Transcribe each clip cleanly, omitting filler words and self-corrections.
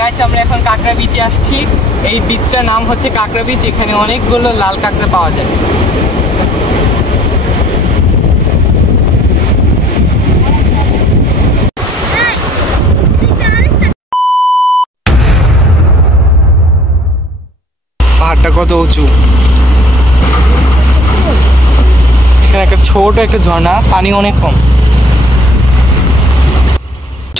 Guys আমরা এখন কাঁকড়া বিচে আসছি। এই বিচটার নাম হচ্ছে কাঁকড়া বিচ। এখানে অনেকগুলো লাল কাঁকড়া পাওয়া যায়। পাহাড়টা কত উঁচু। এখানে একটা ছোট একটা ঝর্ণা, পানি অনেক কম।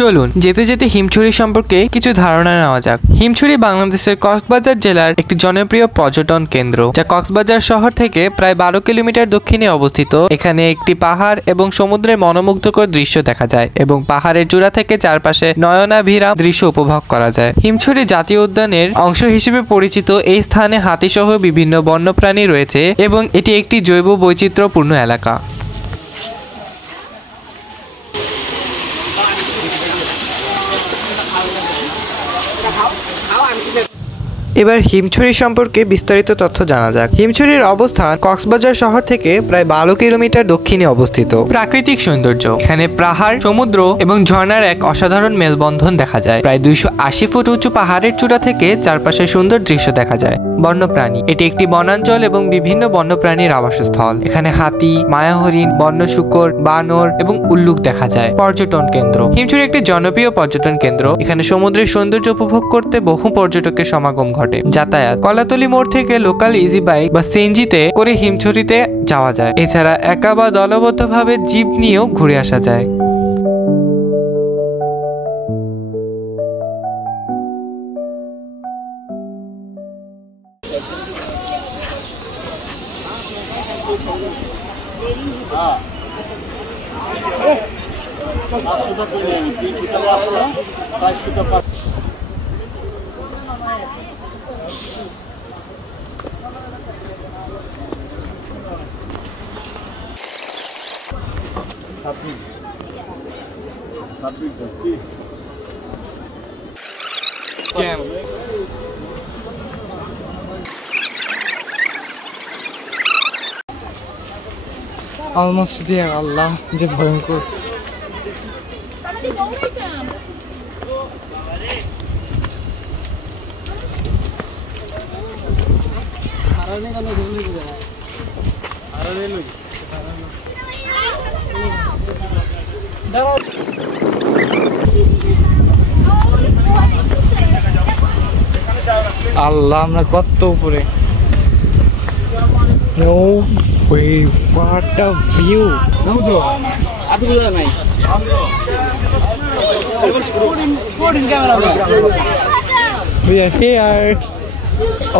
চলুন যেতে যেতে হিমছড়ি সম্পর্কে কিছু ধারণা নেওয়া যাক। হিমছড়ি বাংলাদেশের কক্সবাজার জেলার একটি জনপ্রিয় পর্যটন কেন্দ্র, যা কক্সবাজার শহর থেকে প্রায় 12 কিলোমিটার দক্ষিণে অবস্থিত। এখানে একটি পাহাড় এবং সমুদ্রের মনোমুগ্ধকর দৃশ্য দেখা যায় এবং পাহাড়ের চূড়া থেকে চারপাশে নয়নাভিরাম দৃশ্য উপভোগ করা যায়। হিমছড়ি জাতীয় উদ্যানের অংশ হিসেবে পরিচিত এই স্থানে হাতিসহ বিভিন্ন বন্যপ্রাণী রয়েছে এবং এটি একটি জৈব বৈচিত্র্যপূর্ণ এলাকা। এবার হিমছড়ি সম্পর্কে বিস্তারিত তথ্য জানা যাক। হিমছড়ির অবস্থান কক্সবাজার শহর থেকে প্রায় 12 কিলোমিটার দক্ষিণে অবস্থিত। প্রাকৃতিক সৌন্দর্য, এখানে পাহাড়, সমুদ্র এবং ঝর্ণার এক অসাধারণ মেলবন্ধন দেখা যায়। প্রায় 280 ফুট উঁচু পাহাড়ের চূড়া থেকে চারপাশে সুন্দর দৃশ্য দেখা যায়। বন্যপ্রাণী, এটি একটি বনাঞ্চল এবং বিভিন্ন বন্যপ্রাণীর আবাসস্থল। এখানে হাতি, মায়া হরিণ, বন্য শূকর, বানর এবং উল্লুক দেখা যায়। পর্যটন কেন্দ্র, হিমছড়ি একটি জনপ্রিয় পর্যটন কেন্দ্র। এখানে সমুদ্রের সৌন্দর্য উপভোগ করতে বহু পর্যটকের সমাগম ঘটে। যাতায়াত, কলাতলি মোড় থেকে লোকাল ইজি বাইক বা সিএনজিতে করে হিমছড়িতে যাওয়া যায়। এছাড়া একা বা দলবদ্ধভাবে জিপ নিয়েও ঘুরে আসা যায়। Jam. Almost there, Allah, যে ভয়ঙ্কর। আল্লাহ, আমরা কত উপরে। No way, what a view. We are here.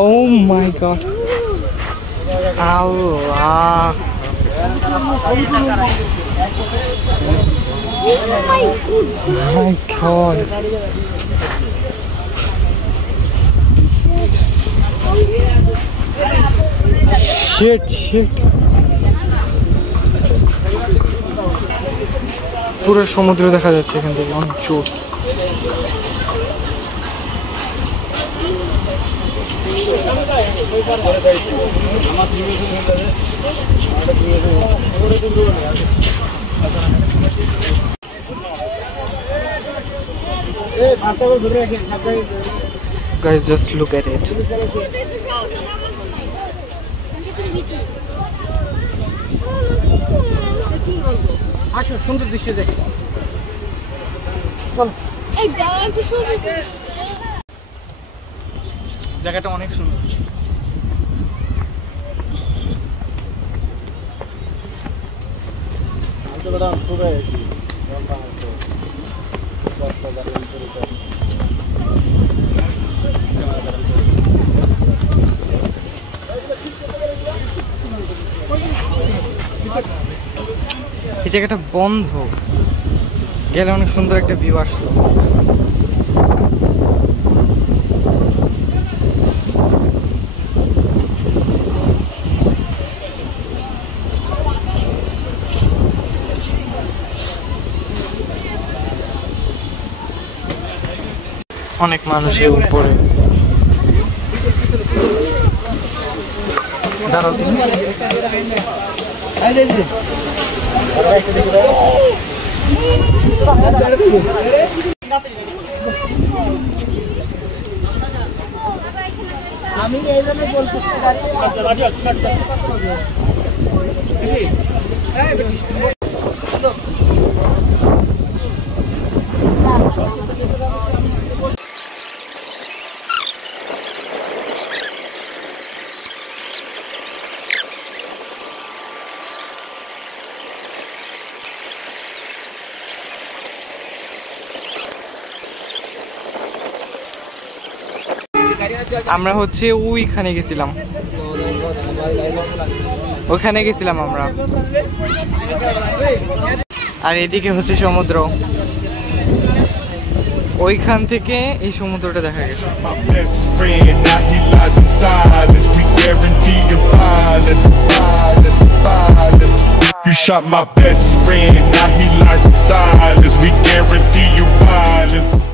Oh my God. Allah. My God. Shit. পুরো সমুদ্র দেখা যাচ্ছে এখান থেকে, অনেক জোস। Guys, just look at it. আসো, সুন্দর দৃশ্য দেখে। চলো। জায়গাটা অনেক সুন্দর। এই জায়গাটা বন্ধ, গেলে অনেক সুন্দর একটা ভিউ আসতো। অনেক মানুষের উপরে। দাঁড়াও তুমি। আমরা হচ্ছে ওইখানে গেছিলাম, ওখানে গেছিলাম আমরা। আর এদিকে হচ্ছে সমুদ্র, ওইখান থেকে এই সমুদ্রটা দেখা গেছে। You shot my best friend, now he lies inside us. We guarantee you violence.